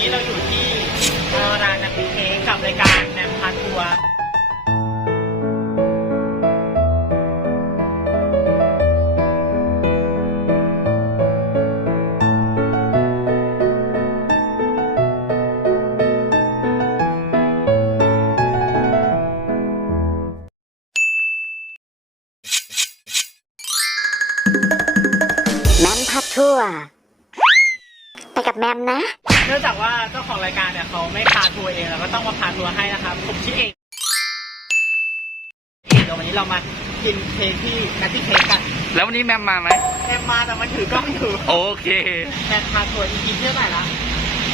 นี้เราอยู่ที่เอ่อร้านนักเค้กกับรายการแนมพาทัวร์แมมพัดทั่วร์ไปกับแมมนะ นื่องจากว่าเจ้าของรายการเนี่ยเขาไม่พาทัวร์เองเราก็ต้องมาพาทัวร์ให้นะครับผมชื่อเอกเอกเดี๋ยววันนี้เรามากินเค้กที่นัตตี้เค้กกันแล้ววันนี้แมมมาไหมแอมมาแต่มันถือกล้องอยู่โอเคแมมพาทัวร์ EP ที่เท่าไหร่ละ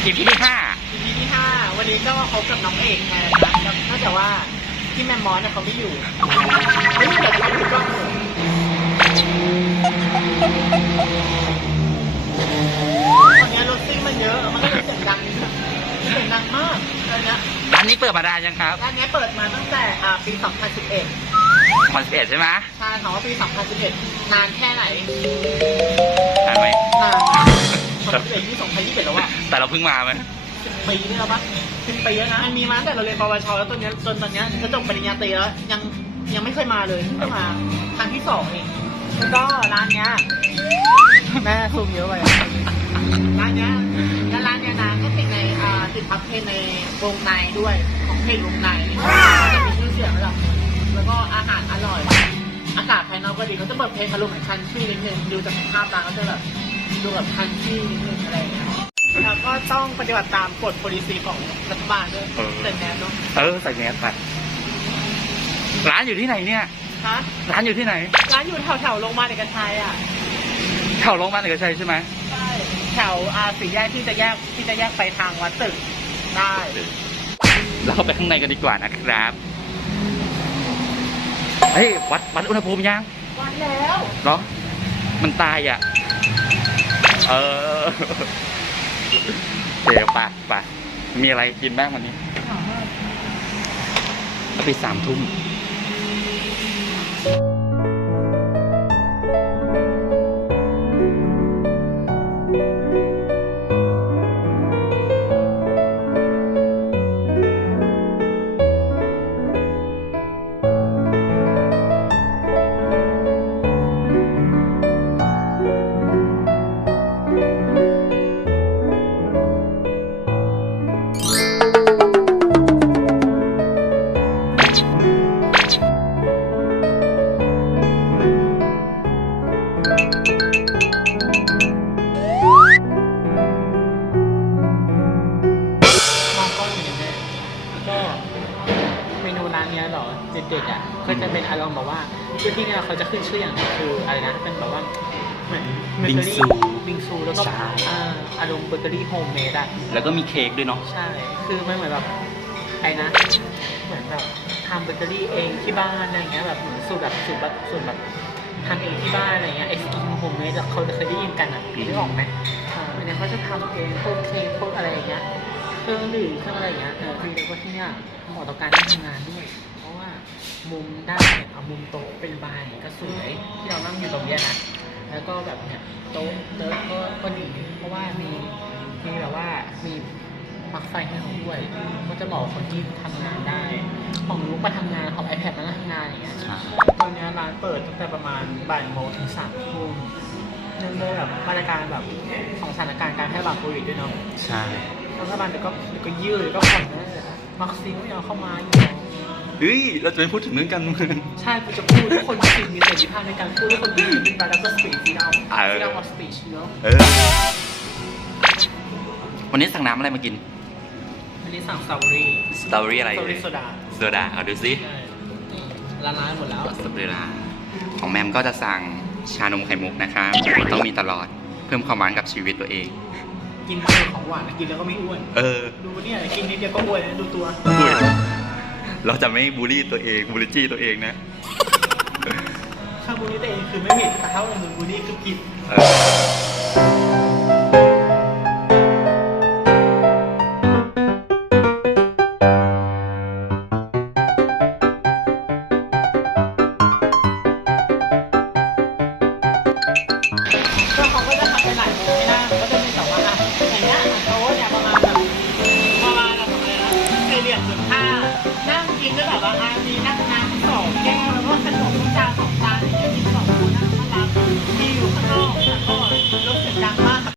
อีพีที่ห้า EP ที่ห้าวันนี้ก็มาพบกับน้องเอกแทนนะแล้วนอกจากว่าที่แมมมอสเนี่ยเขาไม่อยู่ไม่ใช่แต่เขาถือกล้องอยู่ ร้านนี้เปิดมานานยังครับร้านนี้เปิดมาตั้งแต่อ่าปี 2011 คอนเสิร์ตใช่ไหมใช่ถามว่าปี 2011 นานแค่ไหนทันไหม นาน2011นี่2021แล้วอะแต่เราเพิ่งมาไหมสิบปีนี่แล้วปะสิบปีแล้วนะมันมีมาตั้งแต่เราเรียนปวชแล้วตอนเนี้ยจนตอนเนี้ยจะจบปริญญาตรีแล้ว ยังยังไม่เคยมาเลยเพิ่งมาครั้งที่สองเองแล้วก็ร้านเนี้ยแม่ซูมเยอะไปอะร้านเนี้ยแล้วร้านเนี้ยนะก็ติดในอ่า ติดพับเพจในวงในด้วยของเพจวงในจะมีชื่อเสียงระดับหนึ่งแล้วก็อาหารอร่อย อากาศภายนอกก็ดีเขาจะเปิดเพลงอารมณ์เหมือนคันทรีนิดนึงดูจากภาพร้านก็จะแบบดูแบบคันทรีนิดนึงอะไรอย่างเงี้ยแล้วก็ต้องปฏิบัติตามกฎ policy ของรัฐบาลด้วยเสร็จแน่เนาะเออใส่แมสไปร้านอยู่ที่ไหนเนี่ยฮะร้านอยู่ที่ไหน ร้านอยู่แถวแถวๆโรงพยาบาลเอกชัยอะแถวโรงพยาบาลเอกชัยใช่ไหมใช่แถวอาสี่แยกที่จะแยกที่จะแยกไปทางวัดตึกได้ เราเข้าไปข้างในกันดีกว่านะครับเฮ้ยวัดวัดอุณหภูมิยังวัดแล้วเหรอมันตายอะ เออเดี๋ยวไปไปมีอะไรกินบ้างวันนี้ก็ไปสามทุ่มม ร้านเนี้ยเหรอเด็ดๆอะก็จะเป็นอารมณ์แบบว่าคือที่เนี่ยเขาจะขึ้นชื่ออย่างหนึงคืออะไรนะเป็นแบบว่าเหมือนเบเกอรี่บิงซูบิงซูแล้วก็ใช่ อ่าอารมณ์เบเกอรี่โฮมเมดอะ แล้วก็มีเค้กด้วยเนาะ ใช่ คือมันเหมือนแบบไอ้นะ เหมือนแบบทำเบเกอรี่เองที่บ้านอะไรเงี้ยแบบเหมือนสูตรแบบสูตรแบบสูตรแบบทำเองที่บ้านอะไรเงี้ยไอศกรีมโฮมเมดเขาเคยได้ยินกันอะนึกออกไหมอ่าอันเนี้ยเขาจะทำเองพวกเค้กพวกอะไรอย่างเงี้ย เครื่องดื่มเครื่องอะไรอย่างเงี้ยเออคือเรียกว่าที่เนี่ยเหมาะต่อการนั่งทำงานด้วย เพราะว่ามุมด้านเนี่ยเอามุมโต๊ะเป็นบานเนี่ยก็สวยที่เรานั่งอยู่ตรงเนี้ยนะแล้วก็แบบเนี่ยโต๊ะเติร์ก็ก็ดีเพราะว่ามีมีแบบว่ามีปลั๊กไฟให้เขาด้วยก็จะบอกคนที่ทำงานได้ ของลุกมาทำงานของ iPad มาทำงานอย่างเงี้ยใช่ตอนเนี้ยร้านเปิดตั้งแต่ประมาณบ่ายโมงถึงสามทุ่มเนื่องด้วยแบบมาตรการแบบของสถานการณ์การแพร่ระบาดโควิดด้วยเนาะ ใช่ รัฐบาลเดี๋ยวก็เดี๋ยวก็ยืดเดี๋ยวก็ผ่อนนะวัคซีนก็ยังเข้ามาอยู่เฮ้ย เราจะไม่พูดถึงเรื่องการเมือง ใช่กูจะพูดทุกคนมีสิทธิ์มีเสรีภาพในการพูดทุกคนมีสิทธิ์เป็นการรับสปีชฟรีดอมเออฟรีดอมออฟสปีชเนาะเออ วันนี้สั่งน้ำอะไรมากินอันนี้สั่งสตรอเบอรี่สตรอเบอรี่อะไรสตรอเบอเลยรี่โซดา โซดา เอาดูสิใช่ละลายหมดแล้วสตรอเบอรี่ลาของแมมก็จะสั่งชานมไข่มุกนะคะต้องมีตลอด เพิ่มความหวานกับชีวิตตัวเอง กินเพื่อของหวานนะกินแล้วก็ไม่อ้วน เออ ดูเนี่ยกินนิดเดียวก็อ้วนนะดูตัวอุ้ยเราจะไม่บูลลี่ตัวเองบูลลี่จี้ตัวเองนะ ถ้าบูลลี่ตัวเองคือไม่ผิดแต่ถ้าเป็นบูลลี่คือผิด เออ กินก็แบบว่าอามีนักนาสองแก้วแล้วก็ขนมจานสองจาน